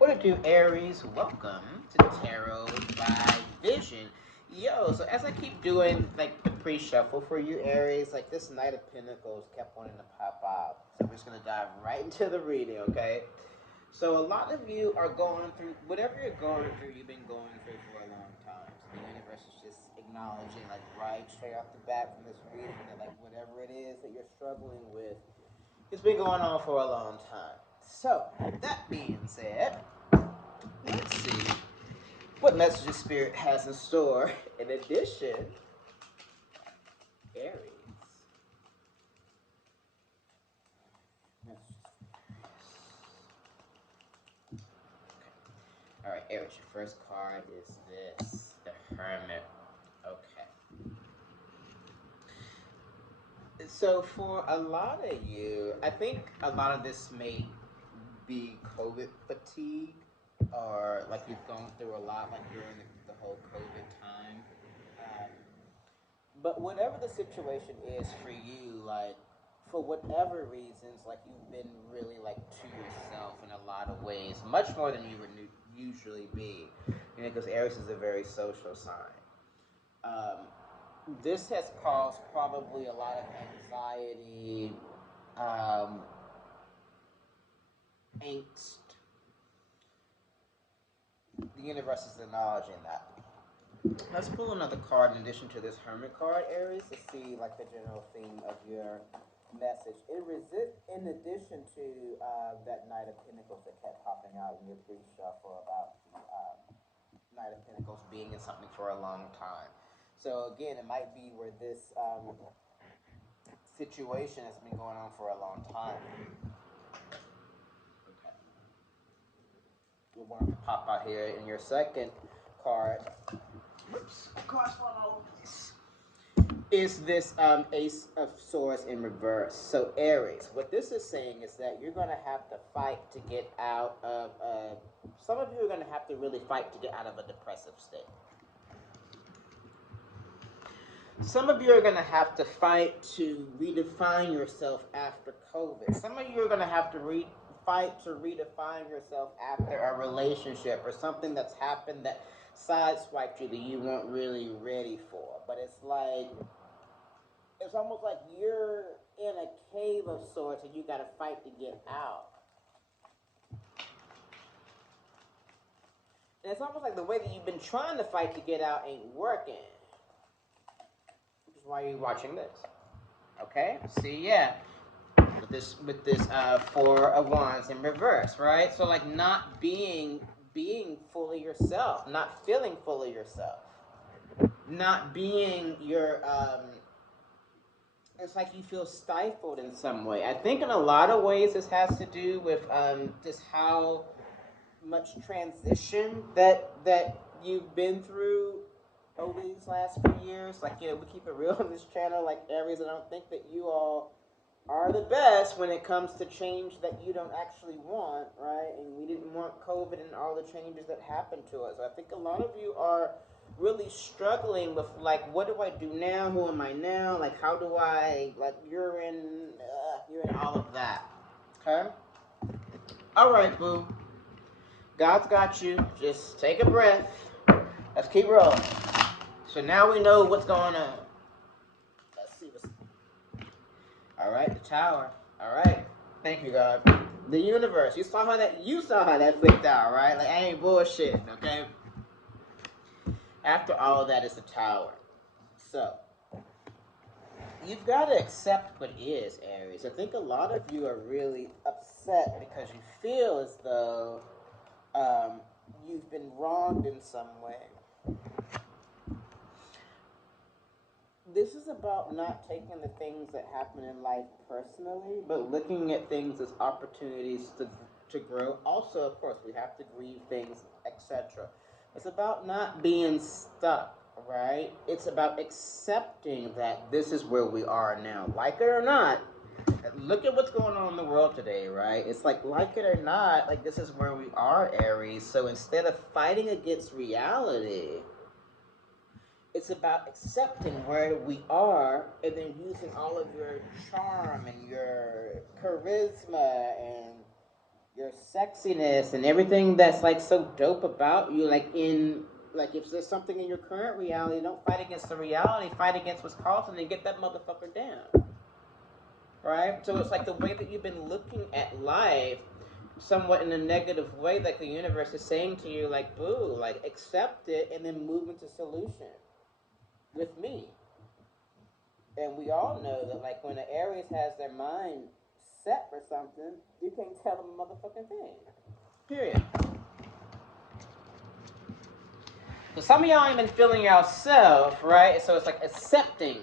What it do, Aries? Welcome to Tarot by Vision. Yo, so as I keep doing like the pre-shuffle for you, Aries, like this Knight of Pentacles kept wanting to pop out. So I'm just gonna dive right into the reading, okay? So a lot of you are going through whatever you're going through, you've been going through for a long time. So the universe is just acknowledging, like right straight off the bat from this reading, that like whatever it is that you're struggling with, it's been going on for a long time. So, that being said, let's see what messages Spirit has in store. In addition, Aries. All right, Aries, your first card is this, the Hermit. Okay. So for a lot of you, I think a lot of this may be COVID fatigue, or like you've gone through a lot, like during the whole COVID time. Um, but whatever the situation is for you, like for whatever reasons, like you've been really like to yourself in a lot of ways, much more than you would usually be. You know, because Aries is a very social sign. Um, this has caused probably a lot of anxiety, um, angst. The universe is acknowledging that. Let's pull another card in addition to this Hermit card, Aries, to see like the general theme of your message. In addition to that Knight of Pentacles that kept popping out in your pre-shuffle about Knight of Pentacles being in something for a long time. So again, it might be where this situation has been going on for a long time. Okay. We'll want to pop out here in your second card. Whoops, cards falling all over this. Is this Ace of Swords in reverse. So Aries, what this is saying is that you're going to have to fight to get out of, some of you are going to have to really fight to get out of a depressive state. Some of you are going to have to fight to redefine yourself after COVID. Some of you are going to have to fight to redefine yourself after a relationship or something that's happened that sideswiped you that you weren't really ready for. But it's like, it's almost like you're in a cave of sorts and you got to fight to get out. And it's almost like the way that you've been trying to fight to get out ain't working. Which is why you're watching this. Okay? See, yeah. With this Four of Wands in reverse, right? So like not being fully yourself, not feeling fully yourself, not being your it's like you feel stifled in some way. I think in a lot of ways this has to do with just how much transition that you've been through over these last few years. Like, you know, we keep it real on this channel, like Aries. I don't think that you all are the best when it comes to change that you don't actually want, right? And we didn't want COVID and all the changes that happened to us. So I think a lot of you are really struggling with, like, what do I do now? Who am I now? Like, how do I, like, you're in all of that, okay? All right, boo. God's got you. Just take a breath. Let's keep rolling. So now we know what's going on. Let's see what's... All right, the Tower. All right. Thank you, God. The universe. You saw how that flipped out, right? Like, I ain't bullshitting, okay? After all of that is the Tower. So, you've got to accept what is, Aries. I think a lot of you are really upset because you feel as though you've been wronged in some way. This is about not taking the things that happen in life personally, but looking at things as opportunities to grow. Also, of course, we have to grieve things, etc. It's about not being stuck, right? It's about accepting that this is where we are now. Like it or not, look at what's going on in the world today, right? It's like it or not, like this is where we are, Aries. So instead of fighting against reality, it's about accepting where we are and then using all of your charm and your charisma and your sexiness and everything that's like so dope about you, like if there's something in your current reality, don't fight against the reality, fight against what's causing it and get that motherfucker down. Right? So it's like the way that you've been looking at life somewhat in a negative way, like the universe is saying to you, like, boo, like accept it and then move into solution with me. And we all know that like when an Aries has their mind set for something, you can't tell them a motherfucking thing. Period. So some of y'all ain't been feeling yourself, right? So it's like accepting.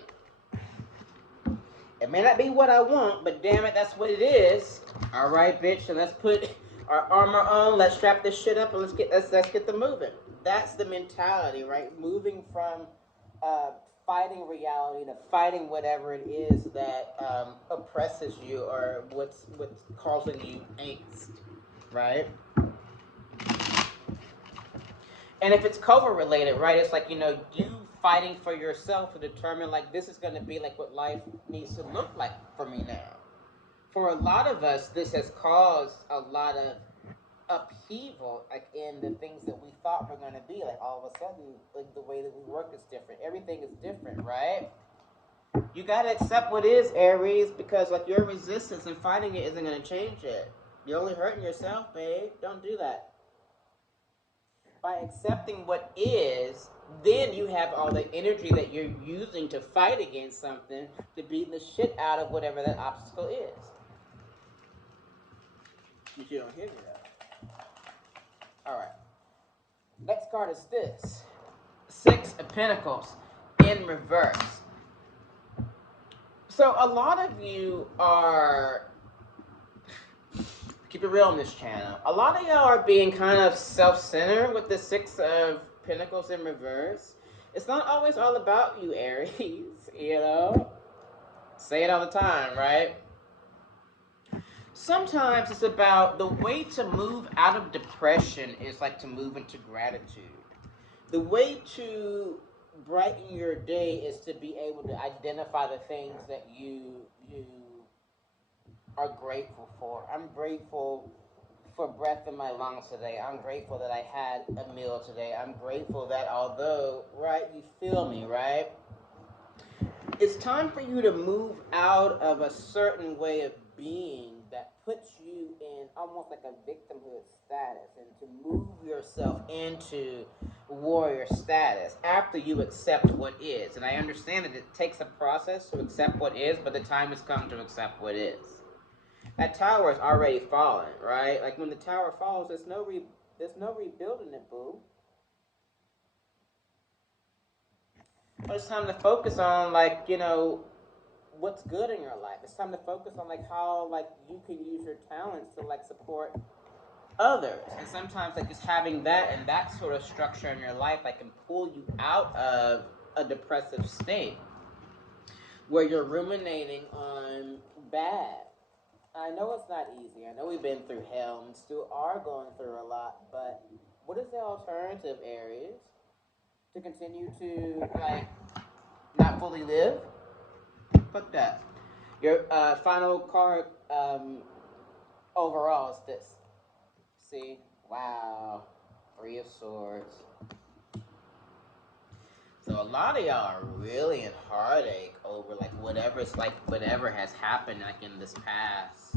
It may not be what I want, but damn it, that's what it is. All right, bitch. So let's put our armor on. Let's strap this shit up and let's get the moving. That's the mentality, right? Moving from fighting reality to fighting whatever it is that oppresses you or what's causing you angst, right? And if it's COVID related, right, it's like, you fighting for yourself to determine, like, this is going to be, like, what life needs to look like for me now. For a lot of us, this has caused a lot of upheaval, like, in the things that we thought were going to be. Like, all of a sudden, like, the way that we work is different. Everything is different, right? You got to accept what is, Aries, because, like, your resistance and fighting it isn't going to change it. You're only hurting yourself, babe. Don't do that. By accepting what is, then you have all the energy that you're using to fight against something to beat the shit out of whatever that obstacle is. But you don't hear me though. Alright. Next card is this. 6 of Pentacles in reverse. So a lot of you are, keep it real on this channel, a lot of y'all are being kind of self-centered with the 6 of Pentacles in reverse. It's not always all about you, Aries, Say it all the time, right? Sometimes it's about the way to move out of depression is like to move into gratitude. The way to brighten your day is to be able to identify the things that you are grateful for. I'm grateful for breath in my lungs today. I'm grateful that I had a meal today. I'm grateful that although, right, you feel me, right? It's time for you to move out of a certain way of being that puts you in almost like a victimhood status and to move yourself into warrior status after you accept what is. And I understand that it takes a process to accept what is, but the time has come to accept what is. That tower is already fallen, right? Like when the tower falls, there's no rebuilding it, boo. But it's time to focus on, like, what's good in your life. It's time to focus on, like, how, like, you can use your talents to, like, support others. And sometimes, like, just having that and that sort of structure in your life, like, can pull you out of a depressive state where you're ruminating on bad. I know it's not easy. I know we've been through hell and still are going through a lot, but what is the alternative, Aries? To continue to, like, not fully live? Fuck that. Your final card overall is this. See? Wow. 3 of Swords. So a lot of y'all are really in heartache over, like, whatever has happened, like, in this past.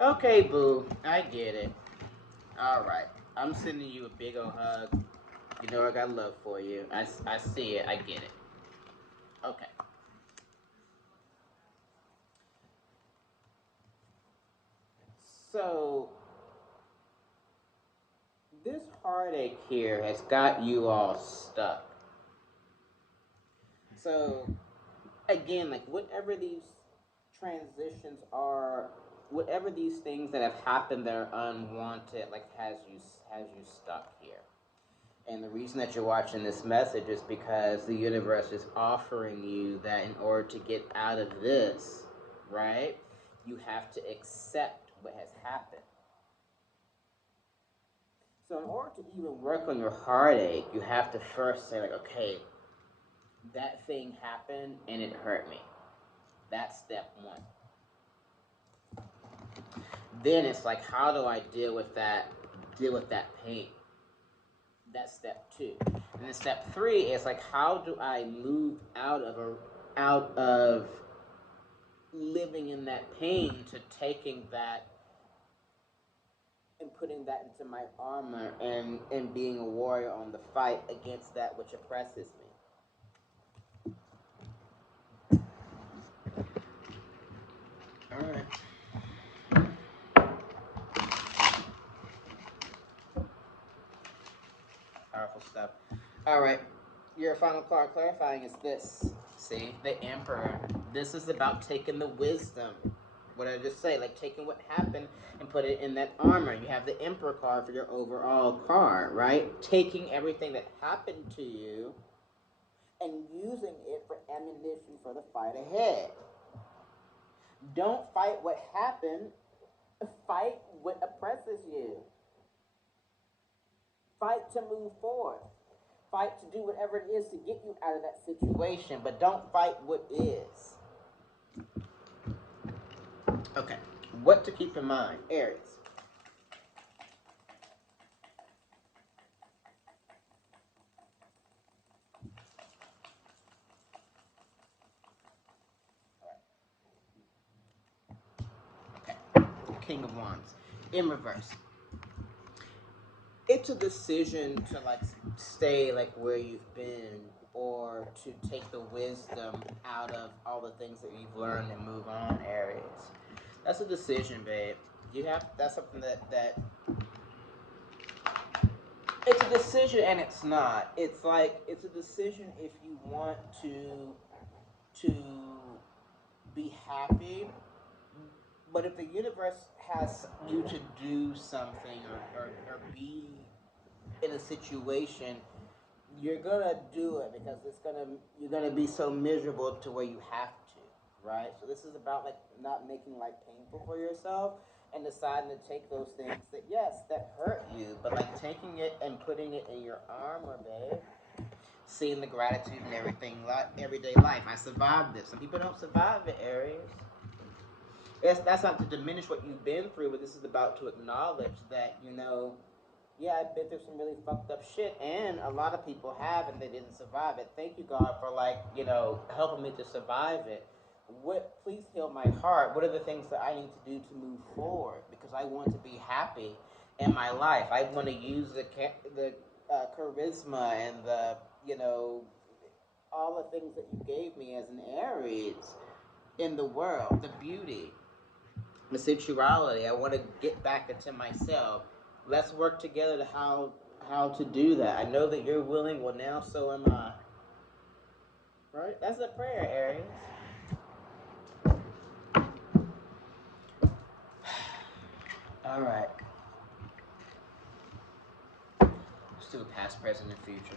Okay, boo. I get it. Alright. I'm sending you a big ol' hug. You know I got love for you. I see it. I get it. Okay. So, this heartache here has got you all stuck. So, again, like, whatever these transitions are, whatever these things that have happened that are unwanted, like, has you stuck here. And the reason that you're watching this message is because the universe is offering you that in order to get out of this, right, you have to accept what has happened. So in order to even work on your heartache, you have to first say, like, okay, that thing happened and it hurt me. That's step 1. Then it's like, how do I deal with that pain? That's step 2. And then step 3 is like, how do I move out of living in that pain to taking that and putting that into my armor and being a warrior on the fight against that which oppresses me. All right. Powerful stuff. All right. Your final card clarifying is this. See, the Emperor. This is about taking the wisdom. What did I just say? Like taking what happened and put it in that armor. You have the Emperor card for your overall card, right? Taking everything that happened to you and using it for ammunition for the fight ahead. Don't fight what happened. Fight what oppresses you. Fight to move forward. Fight to do whatever it is to get you out of that situation, but don't fight what is. Okay, what to keep in mind, Aries. Okay, King of Wands, in reverse. It's a decision to like stay like where you've been or to take the wisdom out of all the things that you've learned and move on, Aries. That's a decision, babe. That's something that it's a decision and it's not. It's like it's a decision if you want to be happy, but if the universe has you to do something or be in a situation, you're gonna do it because you're gonna be so miserable to where you have to, right? So this is about like not making life painful for yourself and deciding to take those things that yes, that hurt you, but like taking it and putting it in your armor, babe. Seeing the gratitude in everything, everyday life. I survived this. Some people don't survive it, Aries. That's not to diminish what you've been through, but this is about to acknowledge that, yeah, I've been through some really fucked up shit, and a lot of people have, and they didn't survive it. Thank you, God, for helping me to survive it. Please heal my heart. What are the things that I need to do to move forward? Because I want to be happy in my life. I want to use the charisma and the all the things that you gave me as an Aries in the world, the beauty, the sensuality. I want to get back into myself. Let's work together to how to do that. I know that you're willing. Well, now so am I. Right? That's a prayer, Aries. All right. Let's do past, present, and future.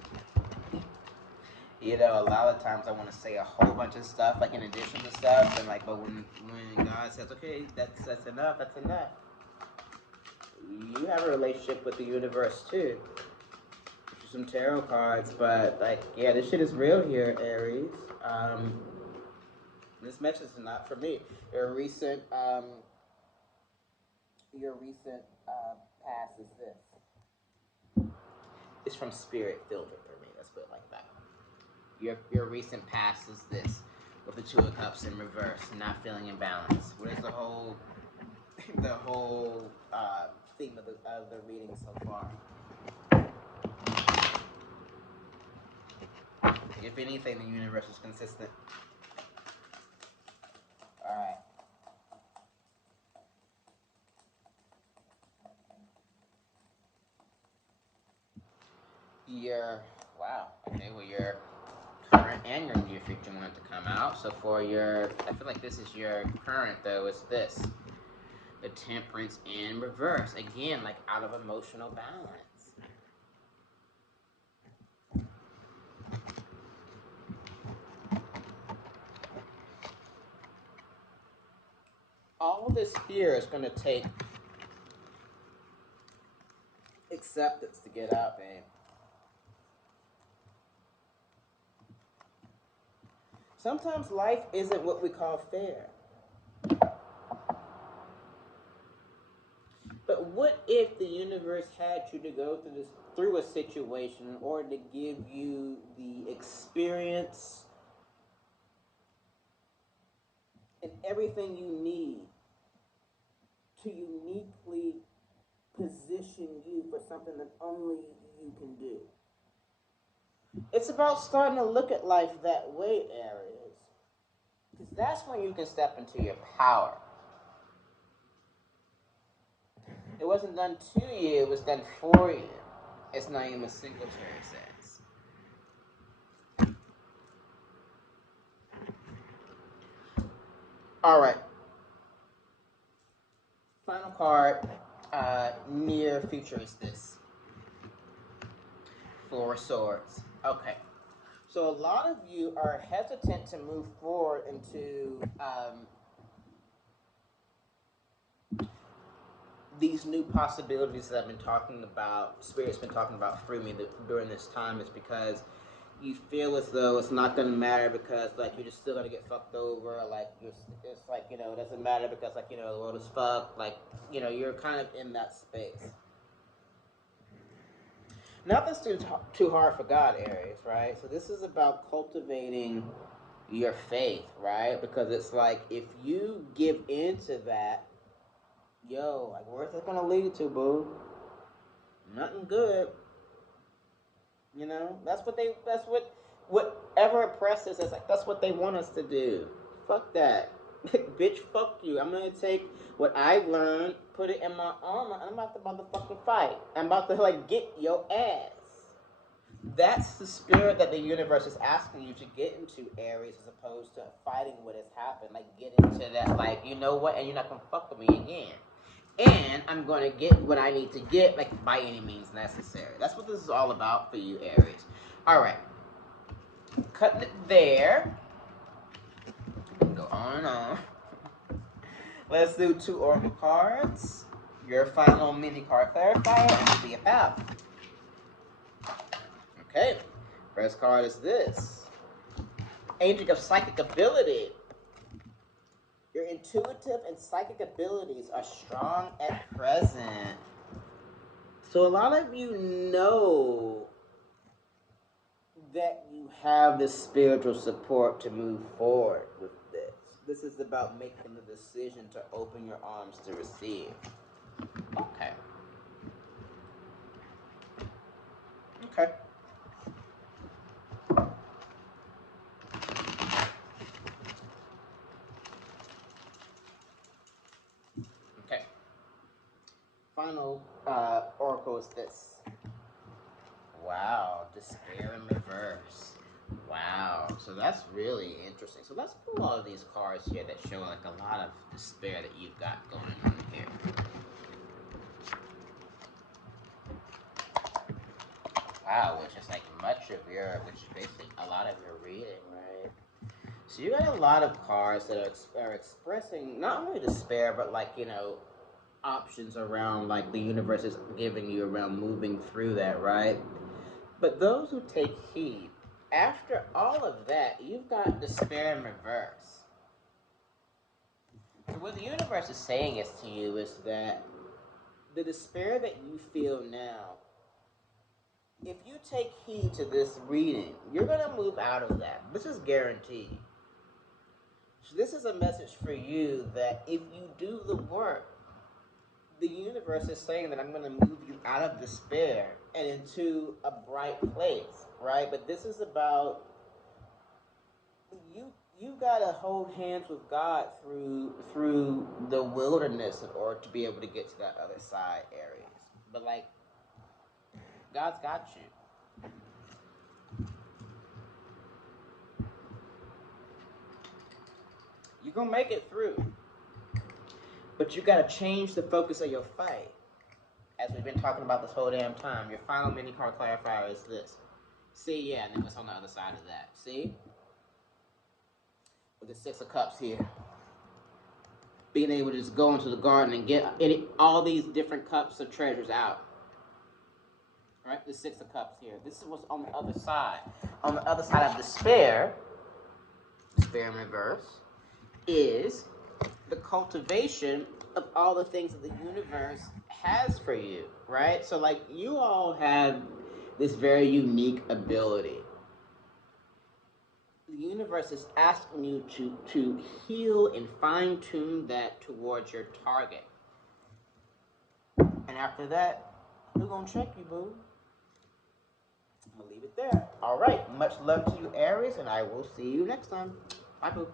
A lot of times I want to say a whole bunch of stuff, like in addition to stuff, and but when God says, okay, that's enough, that's enough. You have a relationship with the universe too. Some tarot cards, but yeah, this shit is real here, Aries. This message is not for me. Your recent past is this. It's from Spirit Filter for me. Let's put it like that. Your recent past is this, with the Two of Cups in reverse, not feeling in balance. What is the whole theme of the reading so far? If anything, the universe is consistent. All right. Okay, well, your current and your near future want to come out. So for I feel like this is your current though. It's this, the Temperance in reverse. Again, like out of emotional balance. All this fear is going to take acceptance to get out, babe. Sometimes life isn't what we call fair. what if the universe had you to go through a situation in order to give you the experience and everything you need to uniquely position you for something that only you can do? It's about starting to look at life that way, Aries. Because that's when you can step into your power. It wasn't done to you, it was done for you. As Naima Singletary says. Alright. Final card, near future is this. Four of Swords. Okay. So a lot of you are hesitant to move forward into these new possibilities that I've been talking about, Spirit's been talking about through me during this time, is because you feel as though it's not going to matter because, like, you're just still going to get fucked over. Like, it's like, you know, it doesn't matter because, like, you know, the world is fucked. Like, you know, you're kind of in that space. Nothing's too hard for God, Aries, right? So this is about cultivating your faith, right? Because it's like, if you give into that, yo, like, where's it gonna lead to, boo? Nothing good. You know, that's what whatever oppresses us, like, that's what they want us to do. Fuck that. Bitch, fuck you. I'm gonna take what I've learned, put it in my armor, and I'm about to motherfucking fight. I'm about to, like, get your ass. That's the spirit that the universe is asking you to get into, Aries, as opposed to fighting what has happened. Like, get into that, like, you know what, and you're not gonna fuck with me again. And I'm going to get what I need to get, like, by any means necessary. That's what this is all about for you, Aries. All right. Cutting it there. Go on and on. Let's do 2 oracle cards. Your final mini card clarifier, and we'll be about. Okay. First card is this. Agent of Psychic Ability. Your intuitive and psychic abilities are strong at present. So a lot of you know that you have this spiritual support to move forward with this. This is about making the decision to open your arms to receive. Okay. Okay. Okay. Final oracle is this. Wow, despair in reverse. Wow, so that's really interesting. So let's pull all of these cards here that show, like, a lot of despair that you've got going on here. Wow, which is like which is basically a lot of your reading, right? So you got a lot of cards that are expressing not only despair, but, like, you know, options around, like, the universe is giving you around moving through that, right? But those who take heed, after all of that, you've got despair in reverse. So what the universe is saying is to you is that the despair that you feel now, if you take heed to this reading, you're going to move out of that. This is guaranteed. So this is a message for you that if you do the work, the universe is saying that I'm going to move you out of despair and into a bright place, right? But this is about you got to hold hands with God through the wilderness in order to be able to get to that other side, Aries. But, like, God's got you. You're going to make it through. But you got to change the focus of your fight. As we've been talking about this whole damn time, your final mini card clarifier is this. See, yeah, and then what's on the other side of that? See? With the 6 of Cups here. Being able to just go into the garden and get all these different cups of treasures out. Right? The 6 of Cups here. This is what's on the other side. On the other side of despair in reverse, is the cultivation of all the things that the universe has for you, right? So, like, you all have this very unique ability. The universe is asking you to heal and fine tune that towards your target. And after that, we're going to check you, boo. I'm going to leave it there. All right. Much love to you, Aries, and I will see you next time. Bye, boo.